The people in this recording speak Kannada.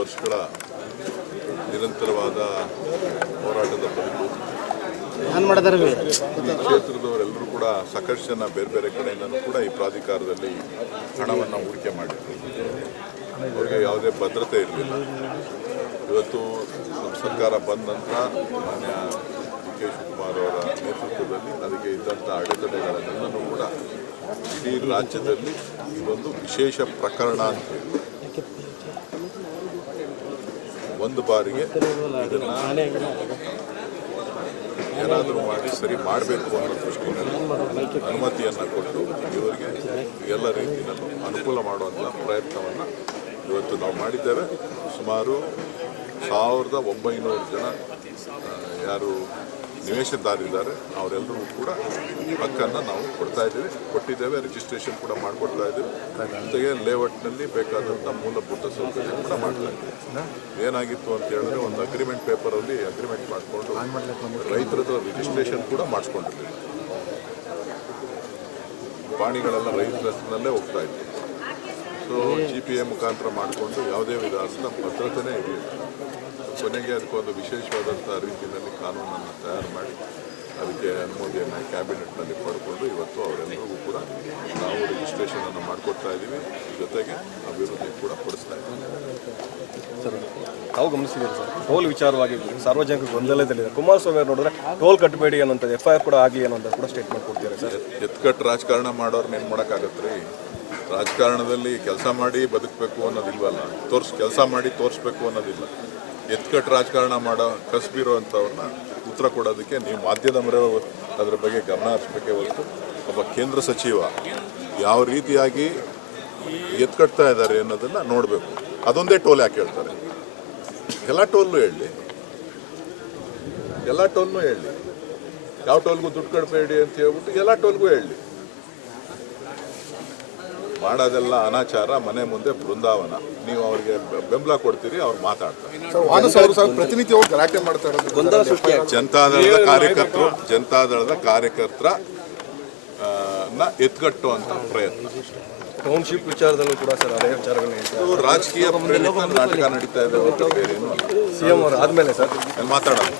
ವರ್ಷಗಳ ನಿರಂತರವಾದ ಹೋರಾಟದ ಬದುಕು. ಈ ಕ್ಷೇತ್ರದವರೆಲ್ಲರೂ ಕೂಡ ಸಾಕಷ್ಟು ಜನ ಬೇರೆ ಬೇರೆ ಕಡೆಯಿಂದಲೂ ಕೂಡ ಈ ಪ್ರಾಧಿಕಾರದಲ್ಲಿ ಹಣವನ್ನು ಹೂಡಿಕೆ ಮಾಡಿದ್ರು. ಅವರಿಗೆ ಯಾವುದೇ ಭದ್ರತೆ ಇರಲಿಲ್ಲ. ಇವತ್ತು ನಮ್ಮ ಸರ್ಕಾರ ಬಂದ ನಂತರ ಮಾನ್ಯ ಡಿ ಕೆ ಶಿವಕುಮಾರ್ ಅವರ ನೇತೃತ್ವದಲ್ಲಿ ಅದಕ್ಕೆ ಇದ್ದಂಥ ಅಡೆತಡೆಗಳನ್ನೆಲ್ಲನೂ ಕೂಡ ಇಡೀ ರಾಜ್ಯದಲ್ಲಿ ಇದೊಂದು ವಿಶೇಷ ಪ್ರಕರಣ ಅಂತ ಹೇಳಿ ಒಂದು ಬಾರಿಗೆ ಇದನ್ನು ಏನಾದರೂ ಮಾಡಿ ಸರಿ ಮಾಡಬೇಕು ಅನ್ನೋ ದೃಷ್ಟಿಯಲ್ಲಿ ಅನುಮತಿಯನ್ನು ಕೊಟ್ಟು ಇವರಿಗೆ ಎಲ್ಲ ರೀತಿಯಲ್ಲೂ ಅನುಕೂಲ ಮಾಡುವಂಥ ಪ್ರಯತ್ನವನ್ನು ಇವತ್ತು ನಾವು ಮಾಡಿದ್ದೇವೆ. ಸುಮಾರು 1900 ಜನ ಯಾರು ನಿವೇಶನದಾರಿದ್ದಾರೆ ಅವರೆಲ್ಲರೂ ಕೂಡ ಹಕ್ಕನ್ನು ನಾವು ಕೊಟ್ಟಿದ್ದೇವೆ. ರಿಜಿಸ್ಟ್ರೇಷನ್ ಕೂಡ ಮಾಡಿಕೊಡ್ತಾ ಇದ್ದೀವಿ. ಜೊತೆಗೆ ಲೇಔಟ್ನಲ್ಲಿ ಬೇಕಾದಂಥ ಮೂಲಭೂತ ಸೌಕರ್ಯ ಕೂಡ ಮಾಡ್ತಾ ಇದ್ದೀವಿ. ಏನಾಗಿತ್ತು ಅಂತ ಹೇಳಿದ್ರೆ ಒಂದು ಅಗ್ರಿಮೆಂಟ್ ಪೇಪರಲ್ಲಿ ಅಗ್ರಿಮೆಂಟ್ ಮಾಡಿಕೊಂಡು ರೈತರ ರಿಜಿಸ್ಟ್ರೇಷನ್ ಕೂಡ ಮಾಡಿಸ್ಕೊಂಡಿದ್ದೀವಿ. ಪಾಣಿಗಳೆಲ್ಲ ರೈತರ ಹೆಸರಿನಲ್ಲೇ ಹೋಗ್ತಾ ಇತ್ತು. ಸೊ GPA ಮುಖಾಂತರ ಮಾಡಿಕೊಂಡು ಯಾವುದೇ ವಿಧಾನದ ಭದ್ರತೆನೇ ಇರಲಿಲ್ಲ. ಕೊನೆಗೆ ಅದಕ್ಕೊಂದು ವಿಶೇಷವಾದಂಥ ರೀತಿಯಲ್ಲಿ ಕಾನೂನನ್ನು ತಯಾರು ಮಾಡಿ ಅದಕ್ಕೆ ಅನುಮೋದನೆಯನ್ನು ಕ್ಯಾಬಿನೆಟ್ನಲ್ಲಿ ಪಡ್ಕೊಂಡು ಇವತ್ತು ಅವರೆಲ್ಲರಿಗೂ ಕೂಡ ನಾವು ರಿಜಿಸ್ಟ್ರೇಷನನ್ನು ಮಾಡಿಕೊಡ್ತಾ ಇದ್ದೀವಿ. ಜೊತೆಗೆ ಅಭಿವೃದ್ಧಿ ಕೂಡ ಪಡಿಸ್ತಾ ಇದ್ದೀವಿ. ಸರ್, ತಾವು ಗಮನಿಸಿದ್ದೀರಿ ಸರ್, ಟೋಲ್ ವಿಚಾರವಾಗಿ ಸಾರ್ವಜನಿಕ ಗೊಂದಲದಲ್ಲಿದೆ. ಕುಮಾರಸ್ವಾಮಿ ಅವರು ನೋಡಿದ್ರೆ ಟೋಲ್ ಕಟ್ಟಬೇಡಿ ಅನ್ನೋಂಥದ್ದು FIR ಕೂಡ ಆಗಲಿ ಅನ್ನೋಂಥ ಕೂಡ ಸ್ಟೇಟ್ಮೆಂಟ್ ಕೊಡ್ತೀರಾ ಸರ್? ಎತ್ಕಟ್ಟು ರಾಜಕಾರಣ ಮಾಡೋರ್ನ ಏನು ಮಾಡೋಕ್ಕಾಗತ್ತೆ ರೀ? ರಾಜಕಾರಣದಲ್ಲಿ ಕೆಲಸ ಮಾಡಿ ಬದುಕಬೇಕು ಅನ್ನೋದಿಲ್ವಲ್ಲ, ಕೆಲಸ ಮಾಡಿ ತೋರಿಸ್ಬೇಕು ಅನ್ನೋದಿಲ್ಲ. ಎತ್ಕಟ್ಟು ರಾಜಕಾರಣ ಮಾಡೋ ಕಸಬಿರೋವಂಥವ್ರನ್ನ ಉತ್ತರ ಕೊಡೋದಕ್ಕೆ ನೀವು ಮಾಧ್ಯಮದವರೇ ಅದರ ಬಗ್ಗೆ ಗಮನ ಹರಿಸಬೇಕೇ ಹೊರತು ಒಬ್ಬ ಕೇಂದ್ರ ಸಚಿವ ಯಾವ ರೀತಿಯಾಗಿ ಎತ್ಕಟ್ತಾ ಇದ್ದಾರೆ ಅನ್ನೋದನ್ನು ನೋಡಬೇಕು. ಅದೊಂದೇ ಟೋಲ್ ಯಾಕೆ ಹೇಳ್ತಾರೆ? ಎಲ್ಲ ಟೋಲ್ನು ಹೇಳಿ, ಯಾವ ಟೋಲ್ಗೂ ದುಡ್ಡು ಕಟ್ಟಬೇಡಿ ಅಂತ ಹೇಳ್ಬಿಟ್ಟು ಎಲ್ಲ ಟೋಲ್ಗೂ ಹೇಳಿ. ಮಾಡೋದೆಲ್ಲ ಅನಾಚಾರ, ಮನೆ ಮುಂದೆ ಬೃಂದಾವನ. ನೀವು ಅವ್ರಿಗೆ ಬೆಂಬಲ ಕೊಡ್ತೀರಿ, ಅವ್ರು ಮಾತಾಡ್ತಾರೆ. ಜನತಾದಳದ ಕಾರ್ಯಕರ್ತರ ಎತ್ಕಟ್ಟುವಂತ ಪ್ರಯತ್ನ. ಟೌನ್ಶಿಪ್ ವಿಚಾರದಲ್ಲೂ ಕೂಡ ಸರ್ ಅದೇ ವಿಚಾರಗಳು ರಾಜಕೀಯ ನಾಟಕ ನಡೀತಾ ಇದೆ. ಬೇರೆ CM ಅವರು ಆದ್ಮೇಲೆ ಸರ್ ಮಾತಾಡೋದು